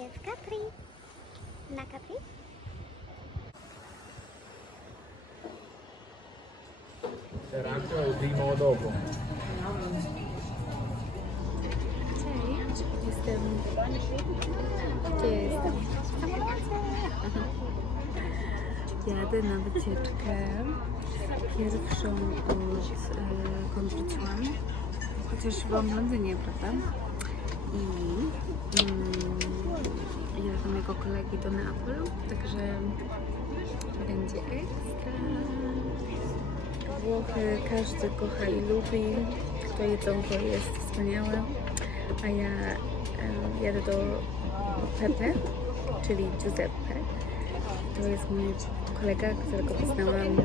Witajcie w Capri. Na Capri? Rancho è il primo dopo. Cześć, jestem. Gdzie jestem? Jadę na wycieczkę. Pierwszą od e. Chociaż byłam w Londynie, prawda? I mojego kolegi do Neapolu, także będzie ekstra. Włochy każdy kocha i lubi. To jedzonko jest wspaniałe. A ja jadę do Pepe, czyli Giuseppe. To jest mój kolega, którego poznałam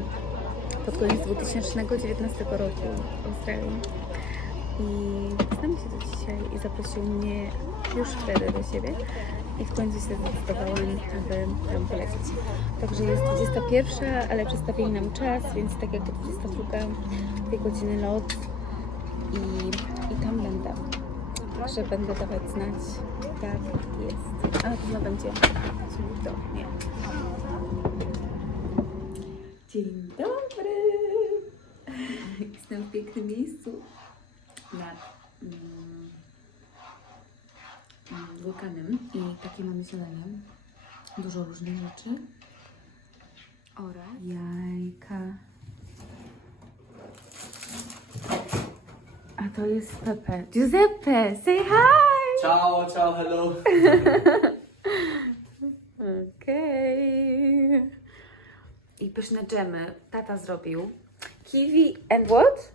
pod koniec 2019 roku w Australii. I znamy się do dzisiaj i zaprosił mnie już wtedy do siebie. I w końcu się zdecydowałam, aby tam polecieć. Także jest 21, ale przestawili nam czas, więc tak jak 22, dwie godziny lot i, i tam będę. Także będę dawać znać, jak jest. A na pewno będzie cudownie. Dzień dobry! Jestem w pięknym miejscu nad mm, mm, wulkanem i takie mamy śniadanie. Dużo różnych rzeczy. Oraz jajka. A to jest Pepe. Giuseppe, say hi! Ciao, ciao, hello. Okej. I pyszne dżemy tata zrobił. Kiwi and what?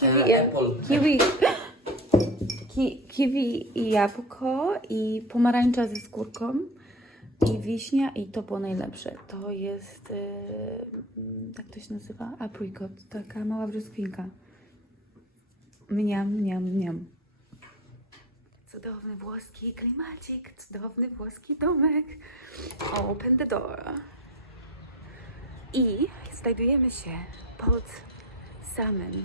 Kiwi E, apple. Kiwi. Ki, kiwi i jabłko i pomarańcza ze skórką i wiśnia i to było najlepsze. To jest, yy, tak to się nazywa? Apricot, taka mała brzoskwinka. Mniam, mniam, mniam. Cudowny włoski klimacik, cudowny włoski domek. Open the door. I znajdujemy się pod samym,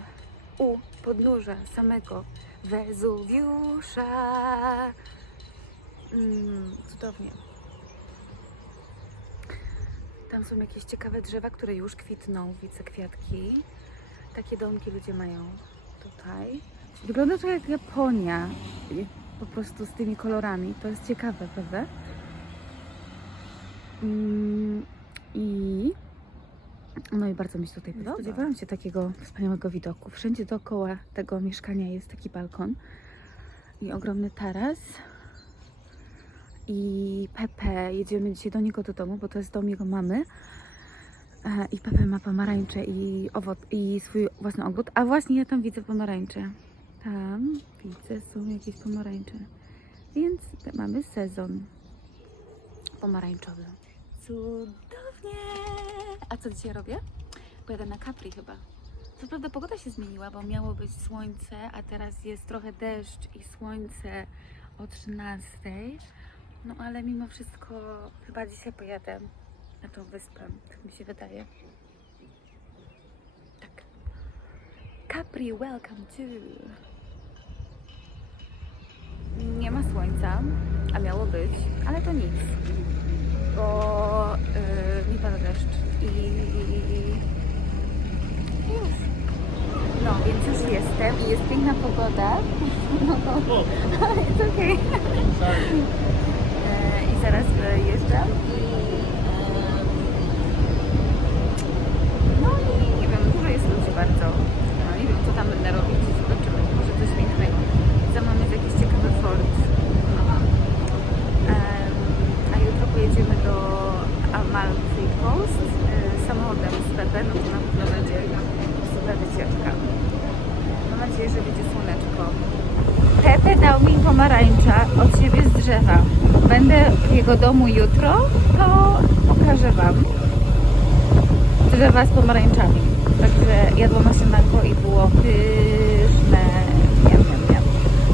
u podnóża samego Wezuwiusza. Mm, cudownie. Tam są jakieś ciekawe drzewa, które już kwitną. Widzę kwiatki. Takie domki ludzie mają tutaj. Wygląda to jak Japonia. Po prostu z tymi kolorami. To jest ciekawe, prawda? Mm, I no i bardzo mi się tutaj podoba. Spodziewałam się takiego wspaniałego widoku. Wszędzie dookoła tego mieszkania jest taki balkon i ogromny taras. I Pepe, jedziemy dzisiaj do niego do domu, bo to jest dom jego mamy. E, I Pepe ma pomarańcze i owoc, i swój własny ogród. A właśnie ja tam widzę pomarańcze. Tam widzę, są jakieś pomarańcze. Więc mamy sezon pomarańczowy. Cudownie! A co dzisiaj robię? Pojadę na Capri chyba. Co prawda pogoda się zmieniła, bo miało być słońce, a teraz jest trochę deszcz i słońce o 13. No ale mimo wszystko chyba dzisiaj pojadę na tą wyspę, tak mi się wydaje. Tak. Capri, welcome to. Nie ma słońca, a miało być, ale to nic bo yy, nie pada deszcz i, i już. No, więc już jestem i jest piękna pogoda. No, jest okej. E, I zaraz wyjeżdżam i e, no i nie wiem, dużo jest ludzi bardzo. No, nie wiem, co tam będę robić. Zobaczymy, może coś pięknego. Za mną jest jakiś ciekawy fort. Em, a jutro pojedziemy do Amalfi Coast y, samochodem z Pepe, no to na pewno będzie Mam nadzieję, że będzie słoneczko. Pepe dał mi pomarańcza od siebie z drzewa. Będę w jego domu jutro, to pokażę Wam drzewa z pomarańczami. Także jadłam na śniadanko i było pyszne. Miam, miam, miam.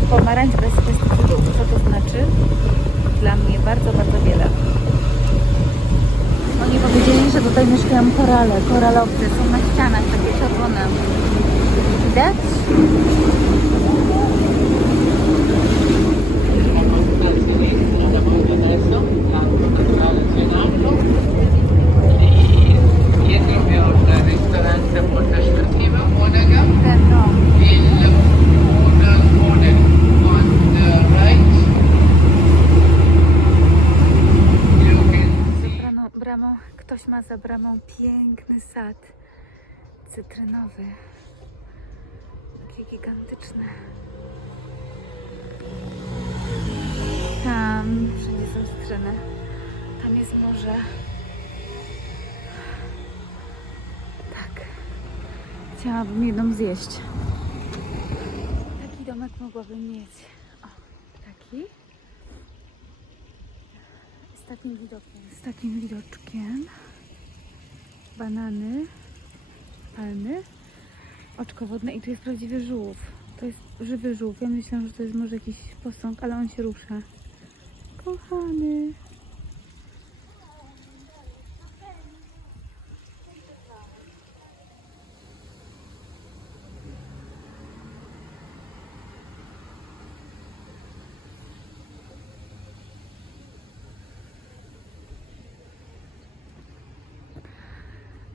Pomarańcz bez pestycydów. Co to znaczy? Dla mnie bardzo, bardzo wiele mi powiedzieli, że tutaj mieszkają korale, koralowce. Są na ścianach takie czerwone. Widać? Ma za bramą piękny sad cytrynowy. Takie gigantyczne. Tam wszędzie są cytryny. Tam jest morze. Tak. Chciałabym jedną zjeść. Taki domek mogłabym mieć. O, taki. Z takim widokiem. Z takim widoczkiem. Banany. Palmy. Oczko wodne i tu jest prawdziwy żółw. To jest żywy żółw. Ja myślałam, że to jest może jakiś posąg, ale on się rusza. Kochany.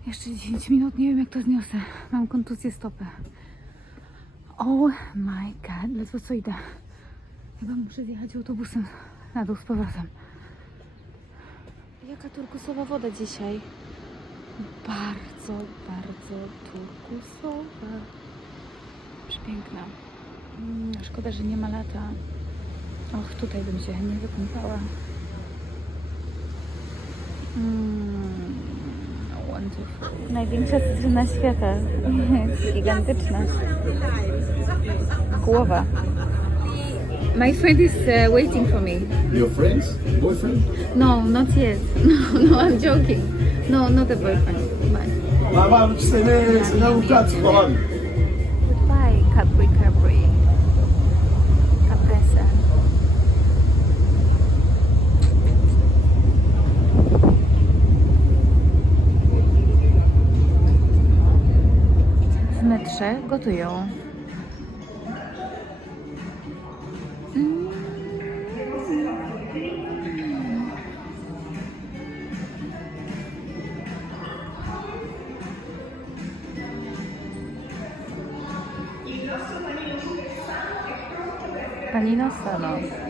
Jeszcze 10 minut, nie wiem jak to zniosę. Mam kontuzję stopy. Oh my god, ledwo co idę. Chyba muszę zjechać autobusem na dół z powrotem. Jaka turkusowa woda dzisiaj. Bardzo, bardzo turkusowa. Przepiękna. Mm, Szkoda, że nie ma lata. Och, tutaj bym się nie wykąpała. Mm. Największa cytryna świata. Jest gigantyczna. Głowa. My friend is uh, waiting for me. Your friends? Boyfriend? No, not yet. No, no, I'm joking. No, not a boyfriend. Bye. Tá descolando. Goodbye, Capri Capri. Caprese. Metrze gotują. Mm. Pani Nosa, no.